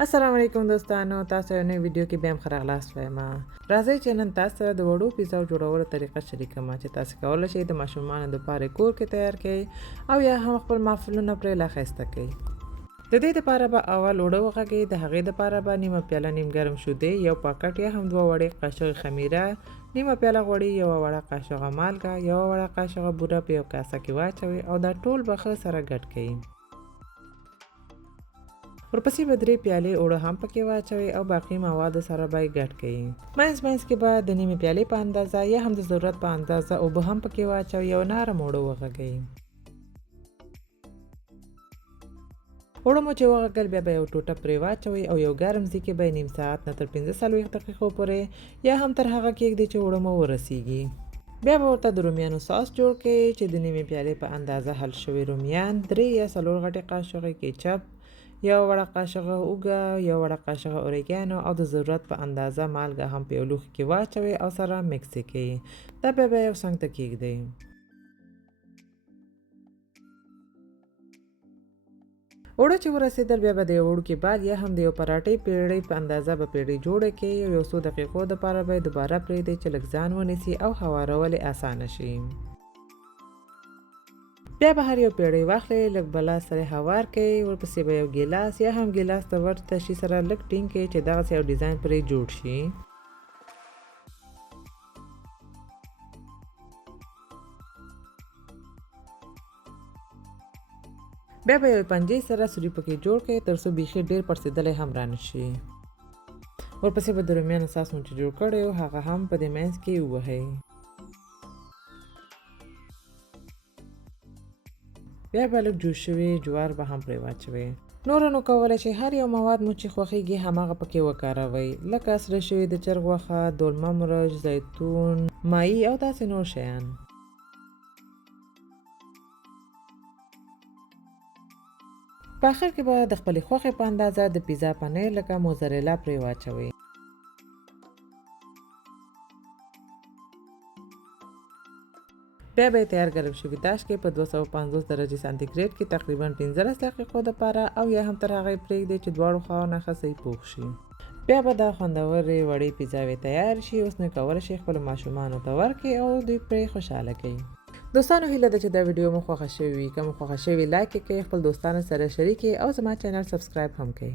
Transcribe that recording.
السلام علیکم دوستانو، تاسو یو نوی ویډیو کې بیا هم ښه راغلاست وایم. راځئ چې نن تاسو سره د وړو پیزا جوړولو طریقه شریکوم چې تاسو کولی شئ د ماشومانو دپاره کور کې تیار کړئ او یا هم خپل محفلونه پرې لا ښایسته کړئ. د دې دپاره به اول اوړه وغږئ. د هغې دپاره به نیمه پیاله نیم ګرم شیدې، یو پاکټ یا هم 2 وړې قاشقې خمیره، نیمه پیاله غوړي، یوه وړه قاشقه مالګه، یوه وړه قاشقه بوره په یو کاسه کې واچوئ او دا ټول به ښه سره ګډ کړئ. ورپسې به 3 پیالې اوړه هم پکې واچوئ او باقي موادو سره به یې ګډ کړئ. منځ کې به د نیمې پیالې په اندازه یا هم د ضرورت په اندازه اوبه هم پکې واچوئ او نرم اوړه وغږئ. اوړه مو چې وغږل بیا به یو ټوټه پرې واچوئ او یو ګرم ځای کې به یې نیم ساعت نه تر 45 دقیقو پورې یا هم تر هغه کېږدئ چې اوړه مو ورسیږي. بیا به ورته د رومیانو ساس جوړ کړئ چې د نیمې پیالې په اندازه حل شوي رومیان، 3 یا 4 غټې قاشقې کیچپ، یو وړه قاشقه اوږه، یو وړه قاشقه اوریګانو او د ضرورت په اندازه مالګه هم په یو لوښي کې واچوئ او سره مکس یې کړئ. دا بیا به یو څنګ ته کېږدئ. اوړه چې ورسېدل بیا به د یو وړوکي بال یا هم د یو پراټې پیړۍ په اندازه به پیړۍ جوړه کړئ او یو څو دقیقو دپاره به یې دوباره پرېږدئ چې لږ ځان ونیسي او هوارول یې اسانه شي. بیا به هر یو پیړۍ واخلئ، لږ بلا سره هوار کړئ، ورپسې به یو ګیلاس یا هم ګیلاس ته ورته شي سره لږ ټینګ کړئ چې دغسې یو ډیزاین پرې جوړ شي. بیا به یو پنجې سره سوري پکې جوړ کړئ تر څو بیخي ډېر پړسېدلی هم رانشي. ورپسې به د رومیانو ساس مو چې جوړ کړی و هغه هم په دې منځ کې ووهئ. بیا به لږ جوش شوي جوار به هم پرې واچوئ. نوره نو کولی شئ هر یو مواد مو چې خوښیږي هماغه پکې وکاروئ، لکه سره شوي د چرګ غوښه، دولمه مرچ، زیتون، مایي او داسې نور شیان. په آخر کې به د خپلې خوښې په اندازه د پیزا پنیر لکه موزریلا پرې واچوئ. بیا به یې تیار ګرم شوي تاش کې په 250 درجې سانتي ګریډ کې تقریبا 15 دقیقو دپاره او یا هم تر هغه یې پرېږدئ چې دواړو خواو نه ښه صحیح پوخ شي. بیا به دا خوندورې وړې پیزاوې تیار شي. اوس نو کولی شئ خپلو ماشومانو ته ورکړئ او دوی پرې خوشحاله کړئ. دوستانو هیله ده چې دا ویډیو مو خوښه شوې وي. که مو خوښه شوې لایک یې کړئ، خپل دوستانو سره شریک کړئ او زما چینل سبسکرایب هم کړئ.